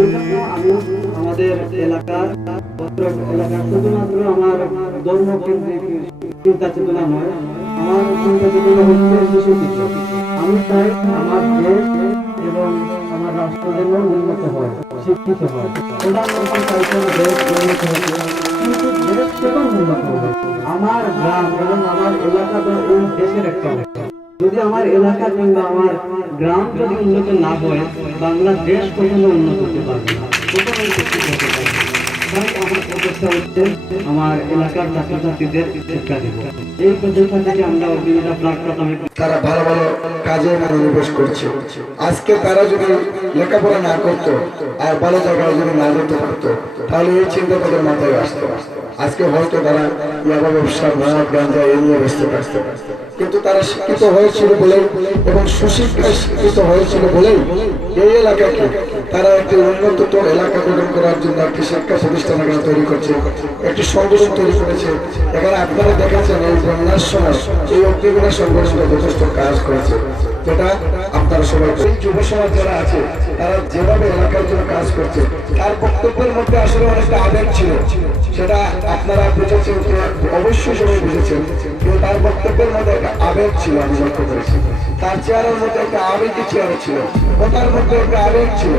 এই জন্য আমি আমাদের এলাকার শুধুমাত্র আমার ধর্মকেন্দ্রিক চিন্তা চেতনা নয়, আমার চিন্তা চেতনা হচ্ছে শিশু কিশোর। আমি চাই আমার দেশ এবং আমার রাষ্ট্র যেন উন্নত হয়, শিক্ষিত হয়। প্রধানমন্ত্রী চাইছেন দেশ উন্নত হচ্ছে, কিন্তু দেশ কেন উন্নত হবে? আমার গ্রাম এবং আমার এলাকা তো এই দেশের একটা অংশ। যদি আমার এলাকা কিংবা আমার গ্রাম যদি উন্নত না হয়, বাংলাদেশ কখনো উন্নত হতে পারবে না, কখনোই শিক্ষিত হতে পারবে না। তাই আমার প্রচেষ্টা হচ্ছে আমার এলাকার ছাত্রছাত্রীদের শিক্ষা দেব। এই প্রচেষ্টা থেকে আমরা বিভিন্ন প্রাথমিক তারা ভালো ভালো কাজে মনোনিবেশ করছে। আজকে তারা যদি লেখাপড়া না করতো আর ভালো জায়গায় যদি না যেতে পারতো, তাহলে এই চিন্তা তাদের মাথায় আসতো। আজকে হয়তো তারা ইয়াবা ব্যবসা, মদ, গাঁজা এই নিয়ে ব্যস্ত থাকত। কিন্তু তারা শিক্ষিত হয়েছিল বলেই এবং সুশিক্ষায় শিক্ষিত হয়েছিল বলেই এই এলাকাকে তারা একটি উন্নততর এলাকা গঠন করার জন্য একটি শিক্ষা প্রতিষ্ঠান এখানে তৈরি করছে, একটি সংগঠন তৈরি করেছে। এখানে আপনারা দেখেছেন এই বন্যার সময় এই অগ্নিবীণা সংগঠনটা যথেষ্ট কাজ করেছে, যেটা আপনারা সবাই যুব সমাজ যারা আছে তারা যেভাবে এলাকার জন্য কাজ করছে, তার বক্তব্যের মধ্যে আসলে অনেকটা আবেগ ছিল, সেটা আপনারা বুঝেছেন, অবশ্যই সবাই বুঝেছেন। কিন্তু তার বক্তব্যের মধ্যে একটা আবেগ ছিল, আমি লক্ষ্য করেছি। তার চেয়ারের মধ্যে একটা আবেগী চেয়ার ছিল, কথার মধ্যে একটা আবেগ ছিল।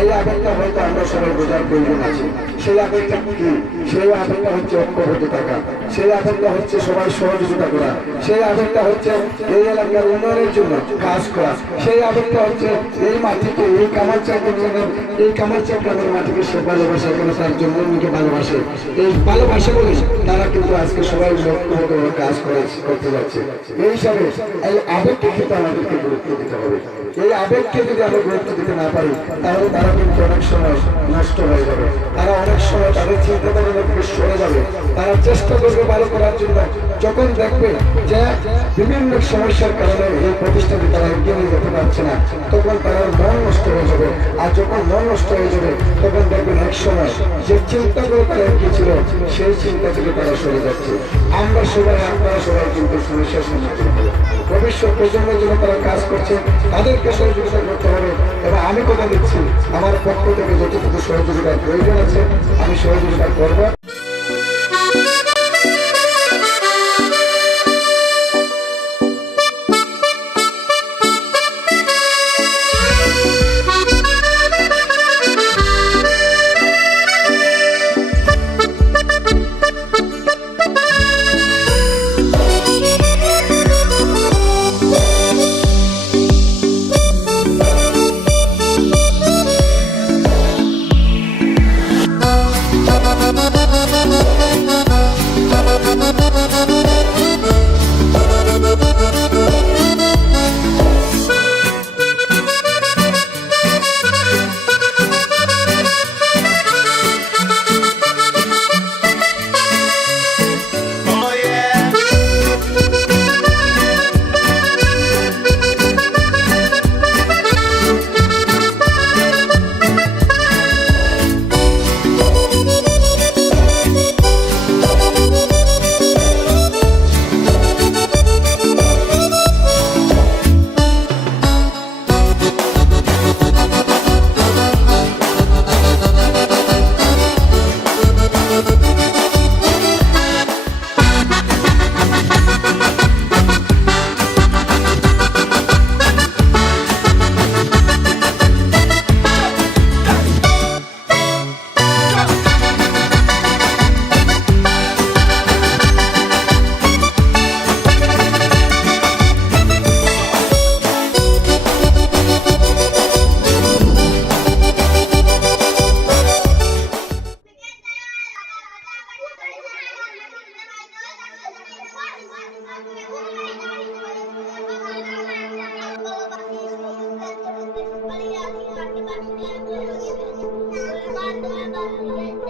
এই আবেগটা হয়তো আমরা সবাই বোঝার প্রয়োজন আছে। সেই আবেগটা কি? সেই আবেগটা হচ্ছে ঐক্যবদ্ধ থাকা, সেই আবেগটা হচ্ছে সবাই সহযোগিতা করা, সেই আবেগটা হচ্ছে এই এলাকার উন্নয়নের জন্য কাজ করা, সেই আবেগটা হচ্ছে এই মাটিকে, এই কামারচা গ্রামের মাটিকে সে ভালোবাসে, এখানে তার জন্মভূমিকে ভালোবাসে। এই ভালোবাসে বলে তারা কিন্তু আজকে সবাই লক্ষ্যবদ্ধ কাজ করতে যাচ্ছে। এই হিসাবে এই আবেগকে কিন্তু আমাদেরকে গুরুত্ব দিতে হবে। এই আবেগকে যদি আমরা গুরুত্ব দিতে না পারি, তাহলে তারা কিন্তু অনেক সময় নষ্ট হয়ে যাবে। তারা অনেক সময় তাদের চিন্তাধারা থেকে সরে যাবে। তারা চেষ্টা করবে ভালো করার জন্য। যখন দেখবে যে বিভিন্ন সমস্যার কারণে এই প্রতিষ্ঠানে তারা এগিয়ে নিয়ে যেতে পারছে না, তখন তারা মন নষ্ট হয়ে যাবে। আর যখন মন নষ্ট হয়ে যাবে, তখন দেখবেন এক সময় যে চিন্তা করে তারা এগিয়েছিল, সেই চিন্তা থেকে তারা সরে যাচ্ছে। আমরা সবাই, আপনারা সবাই কিন্তু সমস্যার সম্মুখীন হবে। ভবিষ্যৎ প্রজন্মের জন্য তারা কাজ করছে, তাদেরকে সহযোগিতা করতে হবে। এবং আমি কথা দিচ্ছি, আমার পক্ষ থেকে যতটুকু সহযোগিতার প্রয়োজন আছে আমি সহযোগিতা করবো।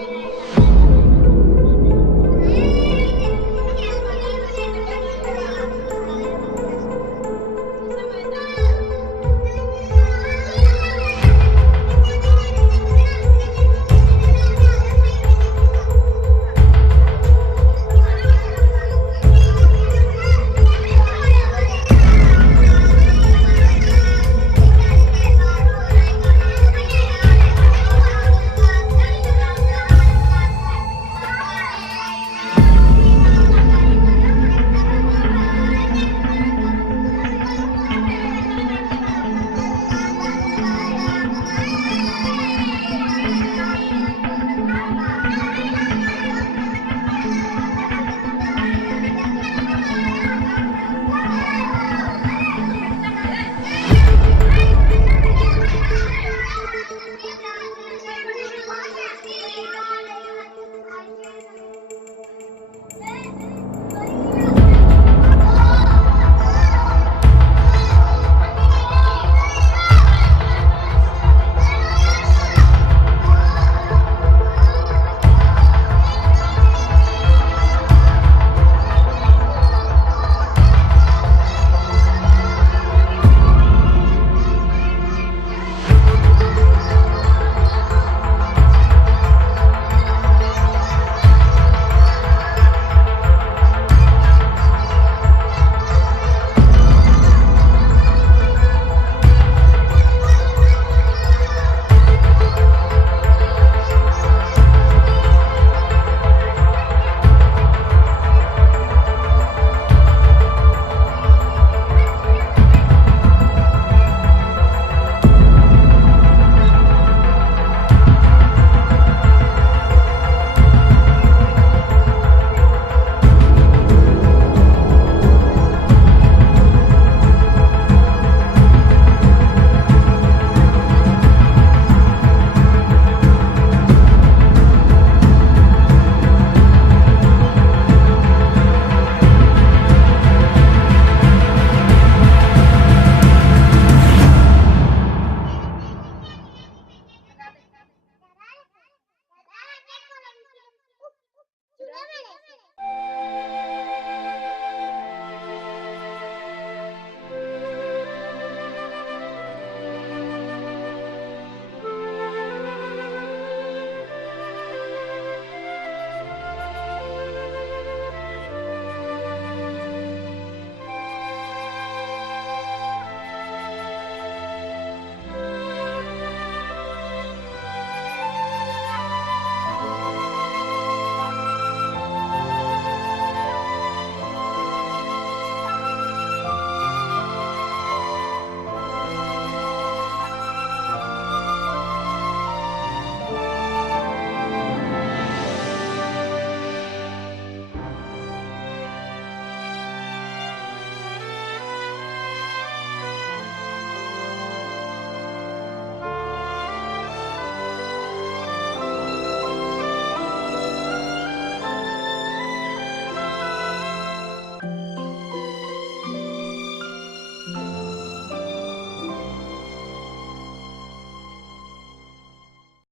Bali